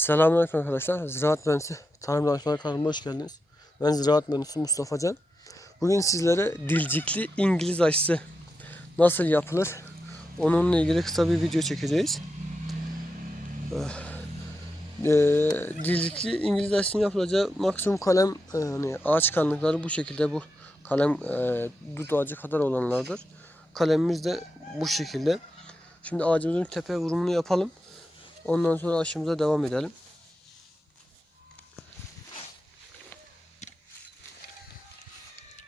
Selamünaleyküm arkadaşlar. Ziraat Mühendisi Tarım Danışmanı kanalıma hoş geldiniz. Ben Ziraat Mühendisi Mustafa Can. Bugün sizlere dilcikli İngiliz aşısı nasıl yapılır onunla ilgili kısa bir video çekeceğiz. Ee, dilcikli İngiliz aşısının yapılacağı maksimum kalem e, hani ağaç kalınlıkları bu şekilde bu kalem e, dut ağacı kadar olanlardır. Kalemimiz de bu şekilde. Şimdi ağacımızın tepe vurumunu yapalım. Ondan sonra aşımıza devam edelim.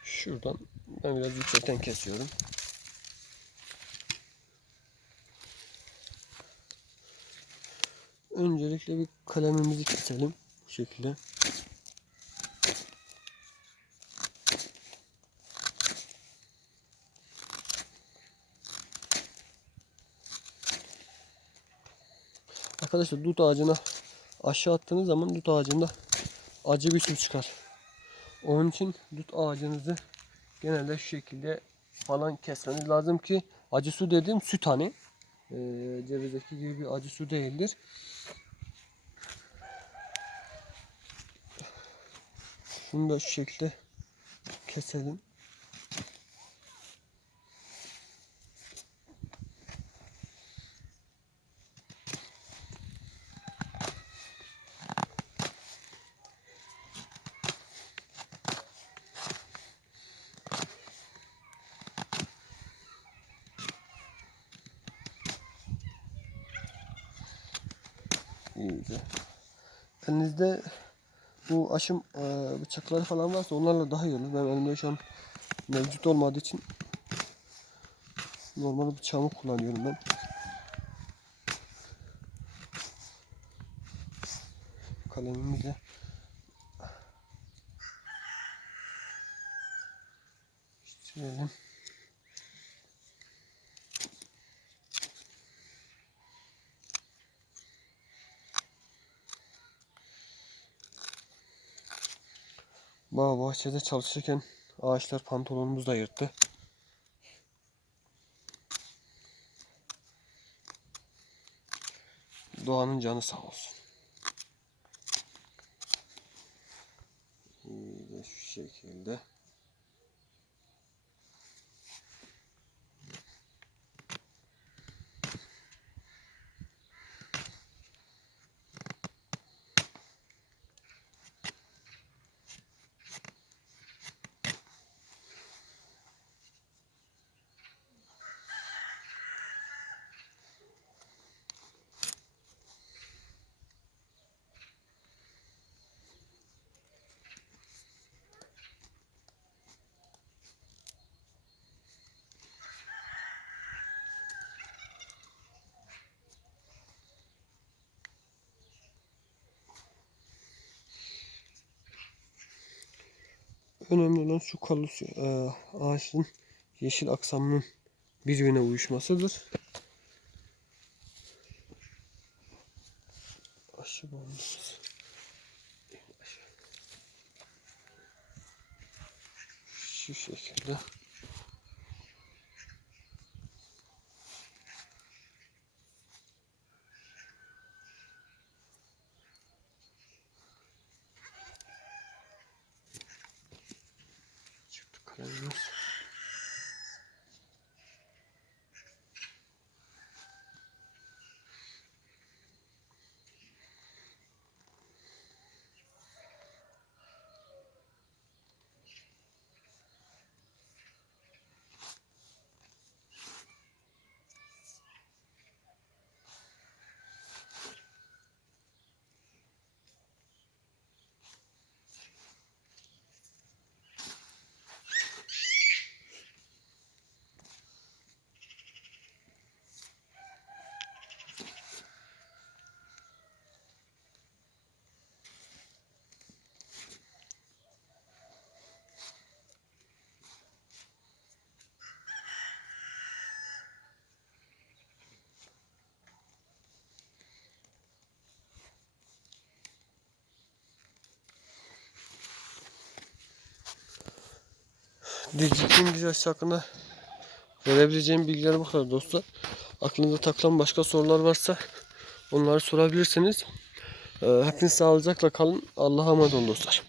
Şuradan ben biraz yüksekten kesiyorum. Öncelikle bir kalemimizi keselim. Bu şekilde. Arkadaşlar dut ağacına aşağı attığınız zaman dut ağacında acı bir su çıkar. Onun için dut ağacınızı genelde şu şekilde falan kesmeniz lazım ki acı su dediğim süt hani ee, cevizdeki gibi bir acı su değildir. Şunu da şu şekilde keselim. İyice. Elinizde bu aşım e, bıçakları falan varsa onlarla daha iyi olur. Ben elimde şu an mevcut olmadığı için normal bıçağımı kullanıyorum ben. Kalemimizle Şöyle. Bağ bahçede çalışırken ağaçlar pantolonumuzu da yırttı. Doğanın canı sağ olsun. İyice şu şekilde. Önemli olan şu kalus e, ağaçın yeşil aksamının birbirine uyuşmasıdır. Aşı bağımlısı. Şu şekilde. goes. Dijital İngilizce hakkında verebileceğim bilgiler bu kadar dostlar. Aklınıza takılan başka sorular varsa onları sorabilirsiniz. Ee, hepiniz sağlıcakla kalın. Allah'a emanet olun dostlar.